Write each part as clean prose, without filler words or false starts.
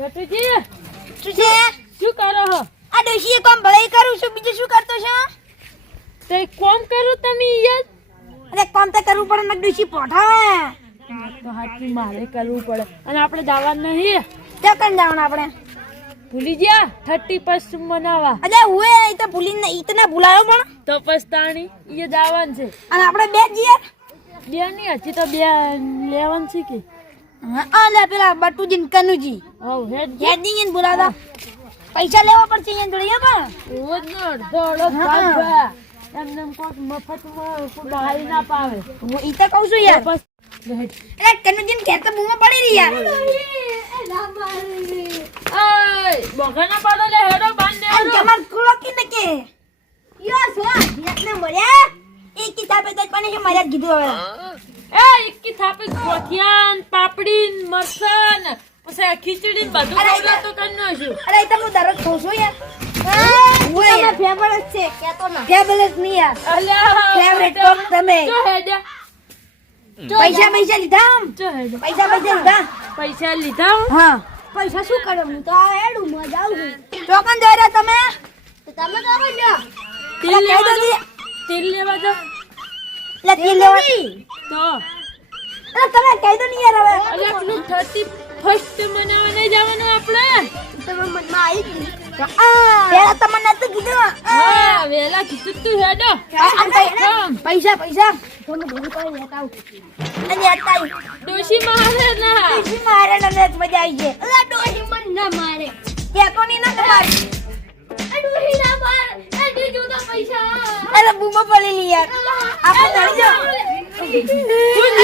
ગટુજી શું છે? શું કરો હો? આ ડોશીએ કામ ભલે કરું છું, બીજું શું કરતો છો? તે કોમ કરું તમે યાર? અરે કામ તો કરવું પડે ને, ડોશી પોઠાવે. તો હાથી મારે કરવું પડે. અને આપણે જવાનું નહીં? ક્યાં કણ જવાનું આપણે? ભૂલી ગયા 31 મનાવા. અરે હુએ ઈ તો ભૂલી ને ઈ તો ના ભૂલાયો પણ. તો પસ્તાણી એ જવાનું છે. અને આપણે બે જઈએ. બે નહીં, હજી તો બે લેવાનું છે કે. હા લે પેલા બટુજી ને કનુજી. હવ હેડ હેડી ને બોલાવતા. પૈસા લેવા પડશે અહીંયા જોડે પણ. રોજ નો અડધો ભાગવા. એમને કોક મફતમાં કોઈ બહાર ના પાવે. હું ઈ તો કહું છું યાર. બસ અરે કનુજી ને ઘેર તો બૂમો પડી રહી યાર. બગાના પાડો લે હેડો બાંધે આ જમાર ખુલો કી ને કે યો સોરા એટલે મળ્યા એક કિતાબે દઈ પાને કે માર્યા કીધું હવે એકી થાપે ગોઠિયાન પાપડીન મરસાન પછી ખીચડી બધું ખાવડા તો કરનો છું. અરે ઈ તો હું દરરોજ ખાઉં છું યાર. ઓય ફેવરેટ છે કેતો ના ફેવરેટ નહીં યાર. અલ્યા ફેવરેટ કોક તમે જો હેડ્યા પૈસા લીધા આમ જો હેડ્યા લીધા પૈસા લીધા હા પૈસા શું કરો હું તો આ હેડું મજા આવું ચોકન જઈ રહ્યા તમે તો તમે કહો છો તેલ લેવા દો તેલ લેવા દો લે તેલ લેવા તો અરે તમે કહી દો ને યાર હવે અલ્યા પેલું 31st મનાવા નહીં જવાનું આપણે તમે મનમાં આવી ગઈ પેલા તમને નતું કીધું હા વેલા કીધું તું હેડો પૈસા તમે ભૂલી કરી લેતા આવું અને લેતા આવું ડોશી મારે ના ડોશી મારે ને મજા આવી છે અલા ડોશી મન ના મારે કે તો ની ના તમારે ડોશી ના મારે એ દીજો ના પૈસા અરે બૂમો પડી લી યાર આપણે ધડી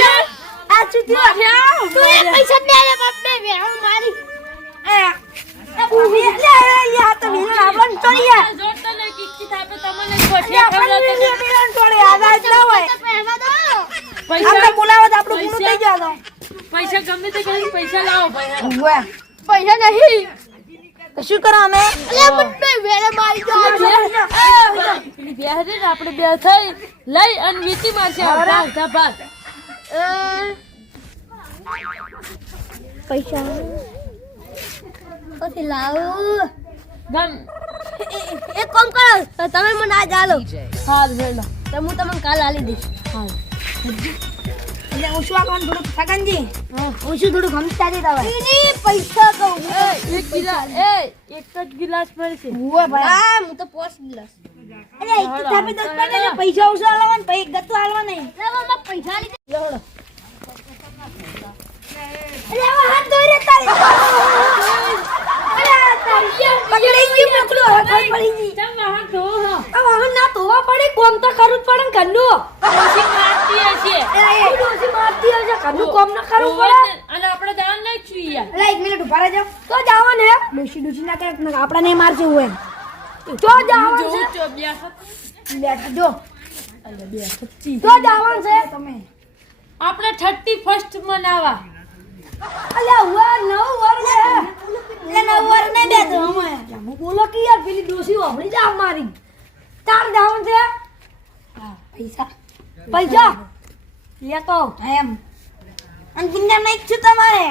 જાઓ આ ચૂતી તું એ પૈસા દે લે બાપ બે હું મારી બૂમી લે લે તો વીર આપણને છોડી યાર જોડતો ને કિક્કી થાપે તમને ગોઠિયા ખવડાવતો વીરન છોડી આવાજ ના હોય પૈસા આપણે બોલાવો તો આપણું ગુનું થઈ જવાનો પૈસા ગમે તે કરી પૈસા લાવો ભાઈ ઉવા પૈસા નહીં તો શું કરો અમે અલે બડે વેરે મારી દો બે આપણે બે થઈ લઈ અને વીતી મારશે ભાગ ભાગ પૈસા પછી લાવો ગમ એક કામ કરો તમે મને આજ આલો હાલ હેડો તો હું તમને કાલ આલી દઈશ હાલ એટલે હું શું આપવાનું થોડું સગનજી હું શું થોડું ગમતા દે તમે એની પૈસા કહું એક ગિલાસ એક જ ગિલાસ પડશે હુએ ભાઈ હું તો 5 ગિલાસ અરે એક કિતાબે 10 પાને પૈસા ઓછા આલવાન પૈ ગતો આલવા નહીં લેવામાં પૈસા લીધે લેવડો અરે હાથ ધોઈ રે તારી અરે તારી પકડી ગઈ મોકલો હાથ પડી ગઈ ચમ વાહન ધો આ વાહન ના ધોવા પડે કોમ તો કરવું જ પડે ને ઘરનું ડોશી મારતી હશે એ ડોસી મારતી હશે ઘરનું કામ ના કરવું પડે અને આપણે દાન નહીં છું યાર અરે 1 મિનિટ ઉભા રહેજો તો જાવન હે ડોસી ના કે આપડા ને મારશે હોય તો જાવન છે જો બ્યાસ બેઠ દો અલે બ્યાસ સચ્ચી તો જાવન છે તમે આપણે 31st મનાવા અલ્યા હુઆ 9 વર છે એટલે 9 વર ને દે તો અમે હું બોલો કે યાર પેલી ડોસી વાપરી જા મારી તાર જાવન છે હા પૈસા લે તો એમ અને બિંદા નહીં છું તમારે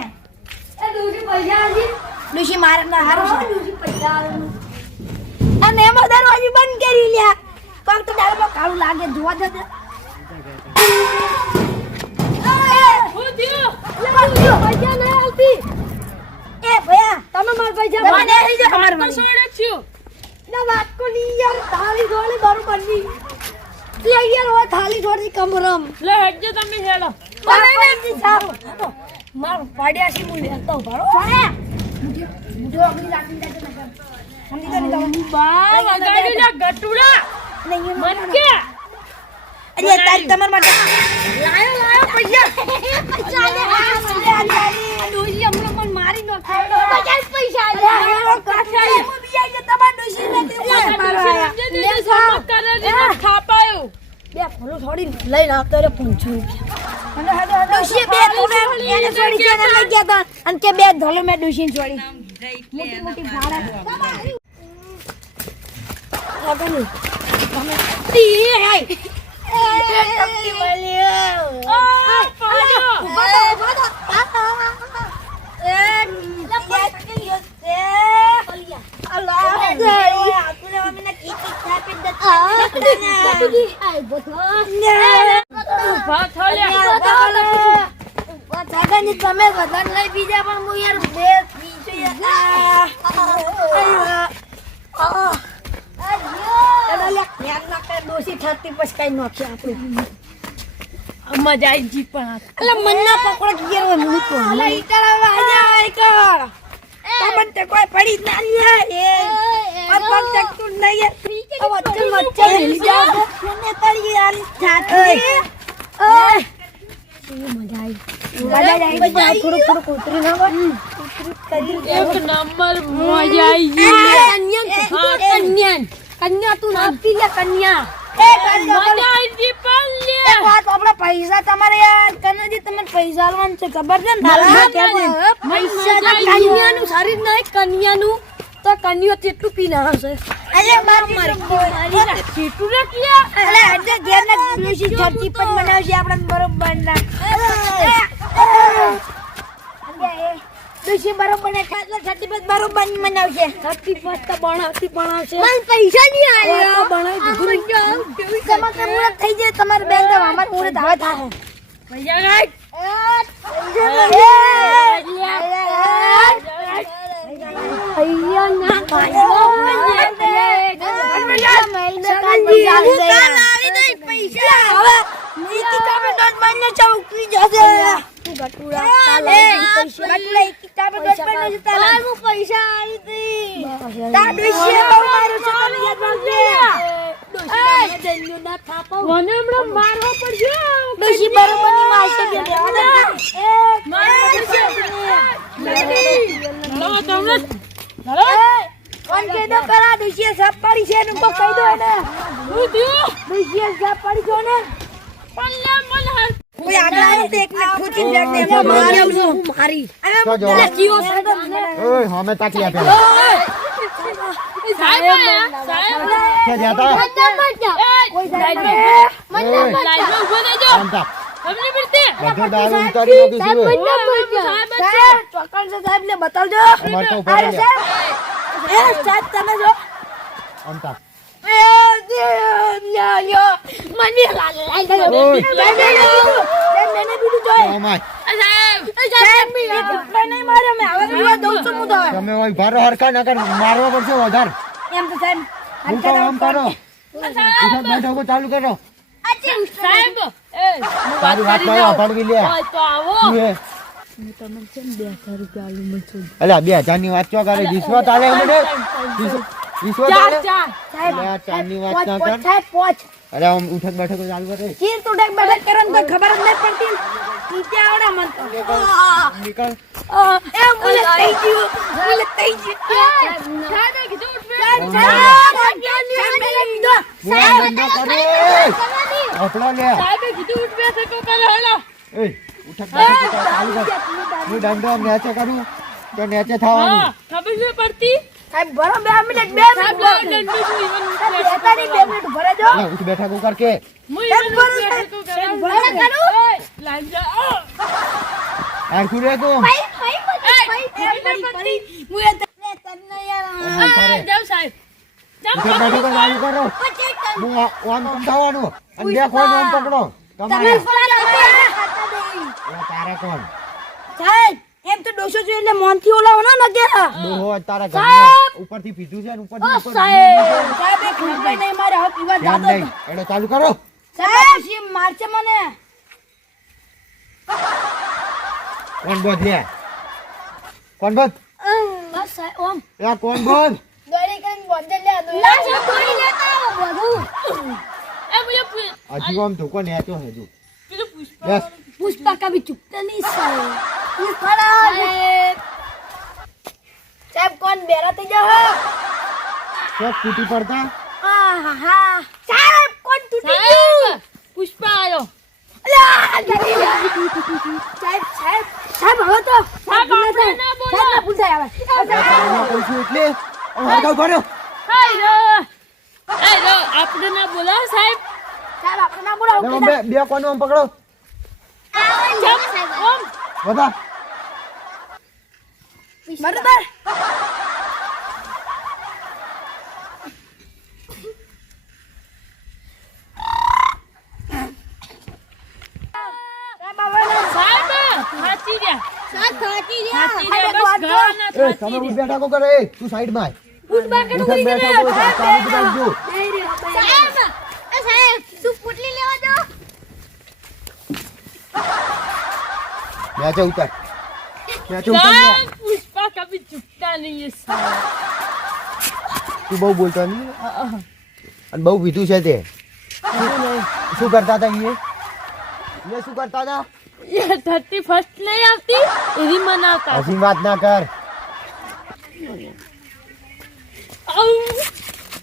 એ ડોસી પૈસા આજી ડોસી મારે ના હારું છે ડોસી પૈસા આલું અને એમાં દરવાજો બંધ કરી લ્યા કોક તો ડાળમાં કાળું લાગે જોવા જતે હું થયું પૈસા નહીં આવતી એ ભયા તમે માર પૈસા મને લઈ જાઓ અમાર મને સોડે છું ના વાત કો ની યાર થાળી થોડી બરોબર ની લે યાર ઓ થાળી થોડી કમરમ લે હેડજો તમે હેડો પાણી સારો માર પાડ્યા છે હું લેતો ભરો છોડે મુજો અગલી રાખી દે સમજી તો નહીં તમે બા વગાડી લે ગટુડા નહીં મન કે અરે તારી તમાર માટે લાયો પૈસા પૈસા લે ડોસી હમણાં મને મારી નો ખાડો પૈસા લે કાઠા હું બી આઈ તમાર ડોસી નથી થાપાયો બે ફોલો થોડી લઈને આવતો રે 500 રૂપિયા ડોસી બે થોડે એને છોડી છે ને લઈ ગયા તા અને કે બે ધોલો મે ડોસી છોડી મોટી મોટી ભાડા આગળ તમે તી હે તમતી વાલ્યો બાપુજી આ ઊભા થો લે. તમે વધારે લઈ બીજા પણ હું યાર બે બીજો ડોસી થતી પછી કઈ નાખી આપણે મજા આવી જી પણ આ. એટલે મન્ના પકડો ગિયર હું તો અલા ઈટાળા વાજા કર તમને તે કોઈ પડી ના લે એ આ પગ તકતું નહીં આ વચ્ચે વચ્ચે હિલ જાવ ને તળી યાર છાતી ઓય મજા આવી થોડું થોડું કૂતરી ના બોલ એક નંબર મજા આવી ગઈ. કન્યા તું નાખતી લે કન્યા મજા આવી જી પણ લે. વાત આપડા પૈસા તમારે યાર કનજી તમને પૈસા આલવાનું છે ખબર છે ને પૈસા કન્યાનું શરીર નહીં કન્યાનું તો કન્યો કેટલું પીના હશે અરે માર મારી ચીટુ રખ્યા. અરે આજે ઘેર ના લુસી ચર્ચી પણ બનાવશે આપણને બરોબર ના લુસી બરોબર ને ખાટલા છઠ્ઠી પર બરોબર બનાવશે છઠ્ઠી પર તો બનાવશે મને પૈસા નહીં આયા બનાવી દીધું તમારે મુરત થઈ જાય તમારે બેંક અમાર મુરત હવે થાય મજા આવી. મને હમણાં મારવા પડશે. ડોશી બરોબરની મારશે કે લો તમને કોણ કે દો કરા ડોશીએ સાપ પાડી છે એનું તો કહી દો એને શું થયું? ડોશીએ સાપ પાડી છો ને પણ લે મને હાલ. કોઈ આગળ આવી તો એક ને ફૂટી જાય ને એમાં મારી આવજો હું મારી તો જો. અરે જીઓ સાહેબ ઓય હમે તાકી આપે સાહેબ આયા, સાહેબ. કે જાતા કોઈ લાઈન જાય લાઈનમાં ઊભો રહેજો. આમ તા તમને પડતી બધો દારૂ ઉતારી નાખી છું સાહેબ જ છે. સાહેબ ચોકણ છે સાહેબ ને બતાવજો અમાર તો ઉપર અરે લે સાહેબ એ સાહેબ તમે જો આમ તા એ ન્યો મને લાલ મેને બીજું જોઈ ઓ માય સાહેબ નહીં મારે મેં હવે વિવાદ દઉં છું હું તો હવે. તમે ઓય ભારો હરકા ન કર મારવા પડશે વધાર એમ તો સાહેબ હું તો આમ કરો ઉઠો બેઠો કો ચાલુ કરો સાહેબ એ તારી વાત માં પડવી લે હોય તો આવો. શું હે અલ્યા 2000 ની વાત ચો કરે વિશ્વાસ આલે મને વિશ્વાસ ચાર આલે ચાર સાહેબ અલ્યા 4 ની વાત ના પોચ કર સાહેબ પોચ અરે આમ ઉઠક બેઠક ચાલુ કરે ચીર તું ડેક બેઠક કરો ને તો ખબર જ નહીં પડતી નીચે આવડે મન તો નીકળ એ મુલે થઈ ગયું મુલે થઈ ગયું સાહેબે કીધું ઉઠ બે. ધંધો કરે આપડા લે સાહેબે કીધું ઉઠ બે સકો કરે હળો. એ ઉઠક બેઠક ચાલુ કર હું દંડો નેચે કરું તો નેચે થવાનું હા ખબર નહીં પડતી. સાહેબ ભરો 2 મિનિટ 2 સાહેબ મિનિટ લો દંડુ હું ઈવન બેતાની 2 મિનિટ ભરે જો અલ્યા ઉઠ બેઠક કર કે હું ઈવન સકો કરે. ભરે કરું લાઈન જા. આખું રે તું આ જાવ સાહેબ. જાવ ઉઠક બેઠક ચાલુ કરો હું આમ થવાનું અને બે કોણ આમ પકડો તમારે તારા કોણ એમ તો ડોસો જોઈએ એટલે મોનથી ઓલાવો ના નગે ડોહો તારા ઘરમાં ઉપરથી પીધું છે ને ઉપરથી ઉપર સાહેબ એક રૂપિયા નહીં મારે હક વિવાદ ધ્યાન જાતો નહીં એટલે ચાલુ કરો સાહેબ શી મારશે મને કોણ બોધ લે કોણ બોધ બસ સાહેબ ઓમ એ કોણ બોધ દોડી કરીને બોંધે લે લા સાહેબ દોડી લેતા આવો બધું એ મુજે હજી આમ ધોકો નેચો હજુ પેલું પુષ્પ બસ પુષ્પા કભી ચૂકતા નહીં સાહેબ ये खड़ा साहेब साहेब कौन बेरा થઈ જાઓ सब टूटी पड़ता હા સાહેબ કોણ તૂટી ગયું સાહેબ પુષ્પા આયો. સાહેબ સાહેબ સાહેબ હવે તો સાહેબ આપણે ના બોલો. સાહેબ પૂછાય હવે તારા પૈસા એટલે હરકાવ કર્યો હાય રો આપણે ના બોલાવો સાહેબ. સાહેબ આપણે ના બોલાવો બે કોનો આમ પકડો ઓમ બધા બરાબર થાકી થાકી રહ્યા. રહ્યા, બસ ઘણા ના એ થાકી તમે ઉઠ રહ્યા. બેઠા કો કરે એ તું સાઈડમાં આય. ઉઠ બા કે ઉઠક બેઠા કો ચાવી રાખજો. સાહેબ તું પોટલી લેવા દો. નેચે ઉતર નેચે ઉતર ને. साहब, पुष्पा कभी चुकता नहीं है साहब. તું બહુ બોલતો નહીં અને બહુ પીધું છે તે શું કરતા હતા એ શું કરતા હતા ये 31st नहीं आती यही मनाता હસી વાત ના કર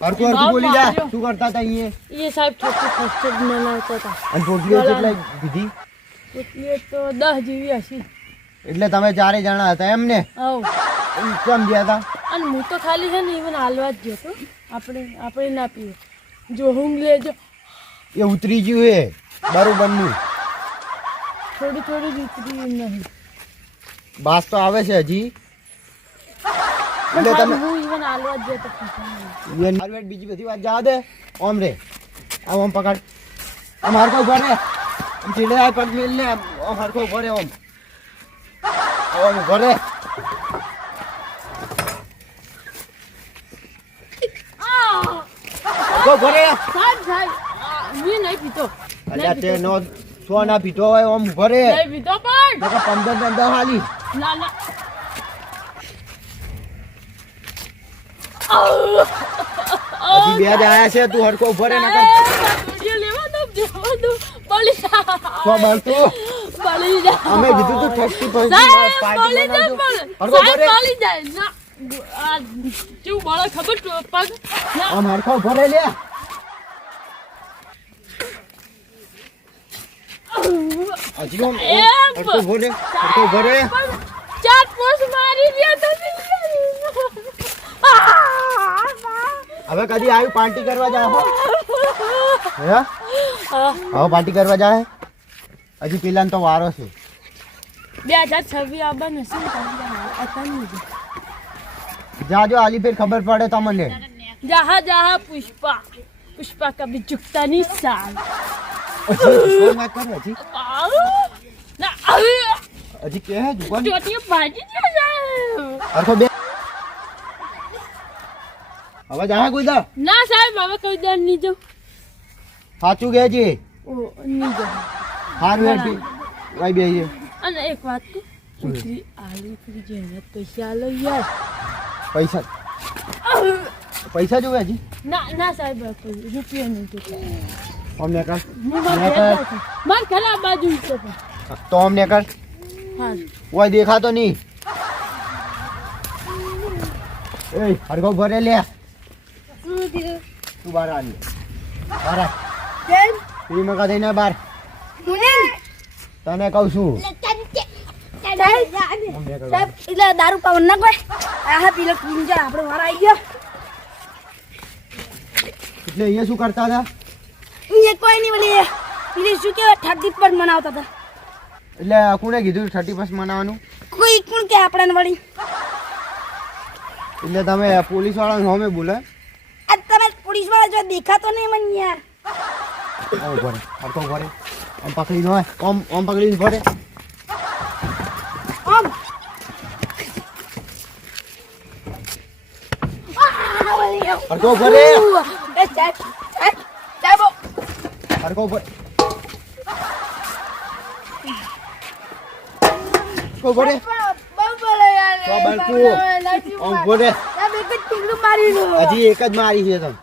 હરકું હરકું બોલી જા શું કરતા હતા ये साहब 31st मनाता था. અને પોટલીઓ કેટલા પીધી इसलिए तो 10 जीवी हसी. એટલે તમે ચારે જણા હતા એમ ને आओ. કેમ ગયા હતા અને હું તો ખાલી છે ને even હાલવા જ ગયો તો આપણે ના પીએ જો હું લેજો એ ઉતરી ગયું એ બરોબરનું થોડી થોડી ઉતરી નહીં બાસ તો આવે છે હજી એટલે પણ તમે હું even હાલવા જ ગયો તો પીતા નહીં. મારી વાત બીજી બધી વાત જવા દે ઓમ રે આમ પકડ આમ હરકો ઉભા રે આમ ચીડે આ પગ મેલ ને આમ હરકો ઉભો રે ઓમ ઉભો રે હરકો ઉભો રે સાહેબ મેં નહીં પીતો અલ્યા તે નો સો ના પીતો હોય ઓમ ઉભો રે નહીં પીતો પણ નકર 15 ને 10 હાલી ના ના હજી બે જ આયા છે તું હરકો ઉભો રે નકર વિડિયો લેવા દો દેવા દો બળી જા સો બોલતું બળી જા અમે કીધું તું 30% સાહેબ પાર્ટી બળી જા બનાવજો પણ હરકો ઉભો રે સાહેબ બળી જાય ના આ કેવું બળે ખબર તો પગ ના આમ હરકો ઉભો રે લે હજી આમ હરકો ઉભો રે હરકો ઉભો રે પણ ચાર પોસ મારી ગયા તો હવે કદી આવ્યું પાર્ટી કરવા જાવ હે હવે પાર્ટી કરવા જાય હજી પેલા તો વારો છે 2026 આવવાનું શું અતન જાજો આલી ફેર ખબર પડે તમને જહા જહા પુષ્પા પુષ્પા કભી ઝુકતા નહીં સાલ ફોન વાત કરે હજી ના હજી કે હે દુકાન ચોટી ભાજી જાય હરખો બે હવે જા કોઈ દા ના સાહેબ હવે કોઈ દર નહીં જાઉં સાચું કહેજે ઓ નહીં જાઉં હારું હેઠી વાઈ બે અને એક વાત કહું ઉતરી આલી ફરી જેને પૈસા આલો યાર પૈસા પૈસા જોવે હજી ના ના સાહેબ રૂપિયા નહીં જોતા અમને કર હું માર ખરાબ બાજુ છે પણ તો અમને કર હા કોઈ દેખાતો નહીં એ હરખો ભરે લે શું થયું તું બહાર આવી બહાર આ. કેમ પેલી મકા થઈને બહાર મુનિન તને કહું છું સાહેબ એટલે દારૂ પાવન ના કોઈ આ પીલો કિંજર આપણો વાર આવી ગયો એટલે અહીંયા શું કરતા હતા એ કોઈ નહીં બોલી પેલી શું કહેવાય 30 પર મનાવતા હતા એટલે કોણે કીધું 31 મનાવવાનું કોઈ કોણ કે આપણને વળી એટલે તમે પોલીસ વાળા હોમે બોલે આ તમે પોલીસ વાળા જો દેખાતો નહીં મને યાર ભરે હરકો ભરે આમ પકડી હોય આમ પકડીને ભરે આમ હરકો ભરે એ સાહેબ સાહેબ સાહેબ હરકો ભરે હરકો ભરે બહુ બોલે યાર તો બાલકુ આમ ભરે સાહેબ એક જ ટુકડું મારી લો હજી એક જ મારી છે તમે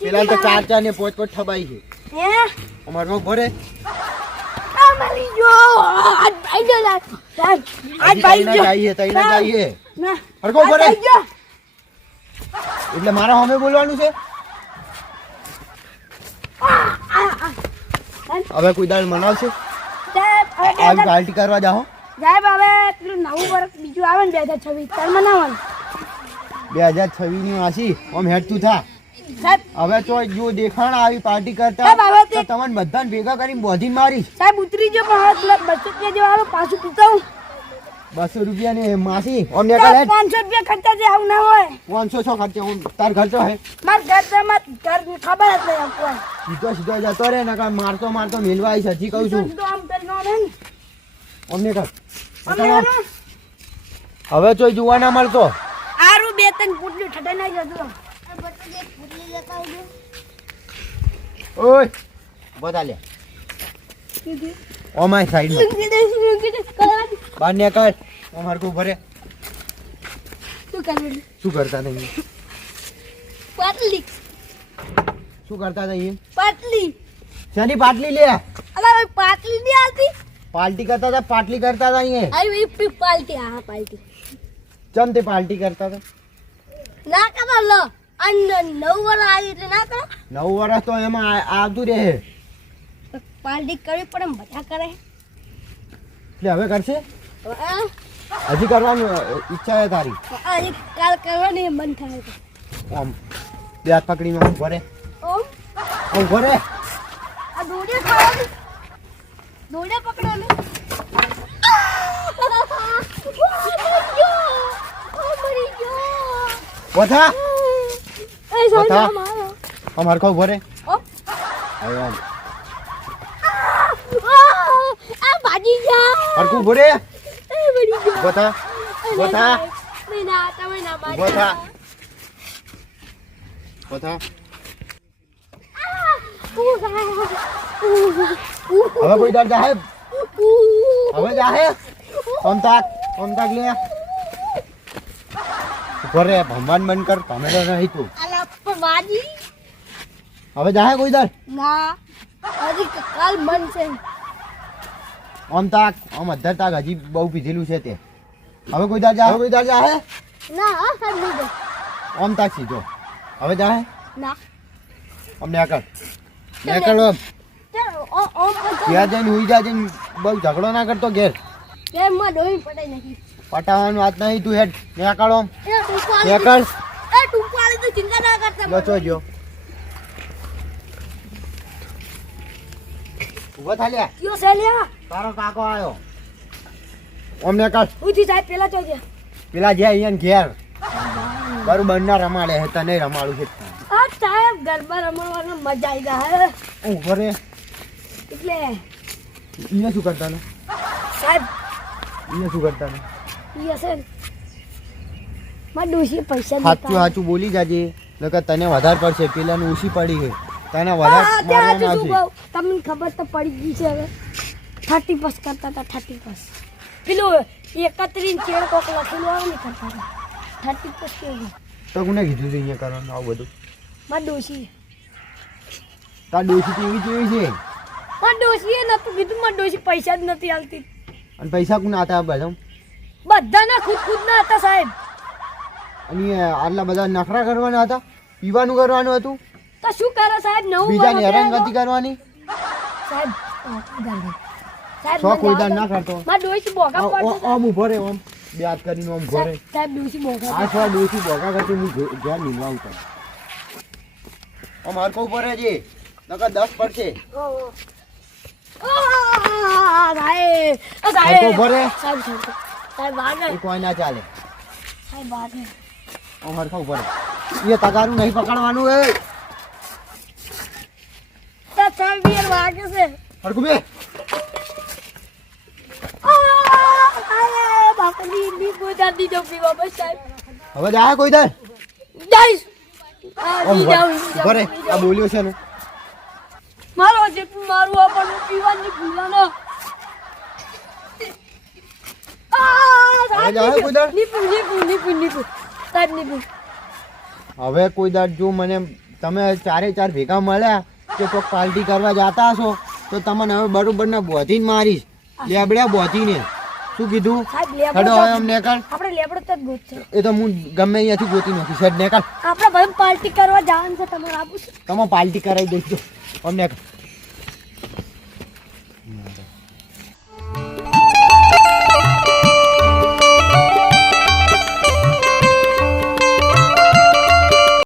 પેલા તો 4 ને 5 ઠબાઈ છે હે અમારો ભરે આ મારી જો આજ ભાઈ જો સાહેબ આજ ભાઈ જો જઈએ તઈને જઈએ ના હરકો આજ ભરે ભાઈ જો એટલે મારા હોમે બોલવાનું છે હવે કોઈ દાડ મનાવશે સાહેબ હવે આવી પાર્ટી કરવા જાઓ સાહેબ હવે પેલું નવું વર્ષ બીજું આવે ને 2026 તાર મનાવવાનું 2026 ની વાસી આમ હેડતું થા સાહેબ હવે તો જો દેખાણ આવી પાર્ટી કરતા સાહેબ, હવે તે- તો તમને બધાને ભેગા કરીને બોધી મારી સાહેબ ઉતરી ગયો પણ હવે પેલા 200 રૂપિયા જેવા આવે પાછું પૂછાવું 200 રૂપિયા ની માસી આમ નીકળ હેડ 500 રૂપિયા ખર્ચા છે આવું ના હોય 500 છો ખર્ચો તાર ખર્ચો હે માર ઘર તો ઘર ખબર જ નહીં આપવા સીધો જતો રે નકર મારતો મારતો મેલવા આવીશ હજી કહું છું તો આમ કરી નો ને આમ નીકળ અમે હવે ચોય જોવા ના મળતો. આરું 2-3 ફૂટનું ઠઠાઈ નાખી જતો. ઓય બધા લે ઓમાય સાઈડમાં બહાર નીકળ. ઓમ હરખું ભરે. શું કરવું? શું કરતા નહીં? પાટલી શું કરતા નહીં? પાટલી શાની પાટલી લે? અલા પાટલી નહીં આવતી. પાર્ટી કરતા હતા, પાટલી કરતા હતા અહીંયા. આવી ઈ પાલટી. હા પાલટી ચમ તે પાર્ટી કરતા હતા? ના કરો લો. અન 9 વાર આવી એટલે ના કરો. 9 વર્ષ તો એમાં આવતું રહે. પાલટી કરવી પડે એમ બધા કરે. એટલે હવે કરશે? હા, હજી કરવાનું ઈચ્છા છે તારી? આજે કાલ કરવાની મન થાય છે. આમ બે હાથ પકડીને આમ ભરે. ઓમ આમ ભરે. આ દોડે ખાવાની. દોડે પકડવાની. મરી ગયો. બધા એ સાહેબ બધા? મારો. આમ હરખો ભરે. ઓમ હવે આમ આ ભાજી જા. હરખું ભરે. એ મરી ગયો. બધા બધા મેના તમે ના મારી. બધા બધા હવે કોઈ દર જાહે? હવે જાહે? ઓમ તાક લે. ભરે ભગવાન બંધ કર. તમે તો નહીં તું. અલા પણ ભાજી હવે જાહે કોઈ દર? ના હજી કાલ મન છે. ઓમ તાક ઓમ અધર તાક હજી બહુ પીધેલું છે તે. હવે કોઈ દર જાહે? કોઈ દર જાહે? ના હા સર નહીં દે. ઓમ તાક સીધો. હવે જાહે? ના ઓમ નેકળ. નેકળ ઓમ. ચાલો ઓમ ત્યાં જઈને હુઈ જા. જઈને બહુ ઝઘડો ના કરતો ઘેર. કેમ માં ડોઈ પડે નહીં. પટાવાનું વાત નહીં. તું હેડ નેકળ ઓમ. એ ટુપાળી નેકળ. તો ચિંતા ના કરતા. બચો જો. ઉભો થા લ્યા. કયો સેલિયા તારો કાકો આવ્યો. ઓમ નેકળ. ઉઠી સાહેબ પેલા તો ગયા. પેલા જે અહીંયા ઘેર બરોબર ના રમાડે હે તને રમાડું છે. આ સાહેબ ગરબા રમવાનો મજા આવી જાય. ઉભો રે. એટલે એને શું કરતા ને? સાહેબ એને શું કરતા ને? ઈ હશે ને. માં ડોશી પૈસા સાચું સાચું બોલી જાજે. નકર તને વધારે પડશે. પેલાનું ઓછી પડી છે. તને વધારે ત્યાં મારવાના શું આવશે. કહું તમને ખબર તો પડી ગઈ છે હવે. 30+ કરતા હતા 30+. પેલું 31 ચેડ કોક લખેલું આવે ને કરતા હતા 30+ કેવું. તો કોને કીધું છે અહીંયા કરવાનું આવું બધું? માં ડોશી તાર ડોશી કેવી કેવી છે? માં ડોશીએ નતું કીધું. માં ડોશી પૈસા જ નથી આલતી. અને પૈસા કોને આતા બધા? બધાના ખુદ ના હતા સાહેબ. અને આટલા બધા નખરા કરવાના હતા? પીવાનું કરવાનું હતું? તો શું કરે સાહેબ? નવું બીજાની વર્ષ હેરાનગતિ કરવાની? સાહેબ સાહેબ શોખ કોઈ દાડ ના કરતો. માં ડોશી બોગા પડતો. આમ ઉભો રે. આમ બે હાથ કરીને આમ ઉભો રે. સાહેબ ડોશી બોગા આ સો ડોશી બોગા કરતી હું ઘેર નીલવા ઉતર. આમ હરકો ઉભો રે છે. નકર 10 પડશે. હરકો ઉભો રે. સાહેબ વાગે. એ કોઈ ના ચાલે. સાહેબ વાગે. આમ હરકો ઉભો રે. એ તગારું નહીં પકડવાનું એ. તો સાહેબ યાર વાગે છે. હરકો બે. બાપની ની ગોદા દીધો પીવા બસ સાહેબ. હવે જાય કોઈ દર? જઈશ. આમ ઉભો રે. આ બોલ્યો છે ને. મારો જેટલું મારું આપણને પીવાની ભૂલાનો. હવે જાય કોઈ દર? નીપુ. સાહેબ નીપુ. હવે કોઈ દર જો મને તમે ચારે ચાર ભેગા મળ્યા કે તો પાર્ટી કરવા જતા હશો તો તમને હવે બરોબર ને બોધીને મારીશ. લેબડ્યા બોધીને. શું કીધું? સાહેબ હેડો હવે લેબડો અમને કર. આપણે લેબડો તો જ ગોત છે. એ તો હું ગમે અહીંયાથી ગોતી નથી. સેટ ને કર. આપણે ભાઈ પાર્ટી કરવા જવાનું છે. તમારે આવું છે? તમે પાર્ટી કરાવી દઈશું અમને.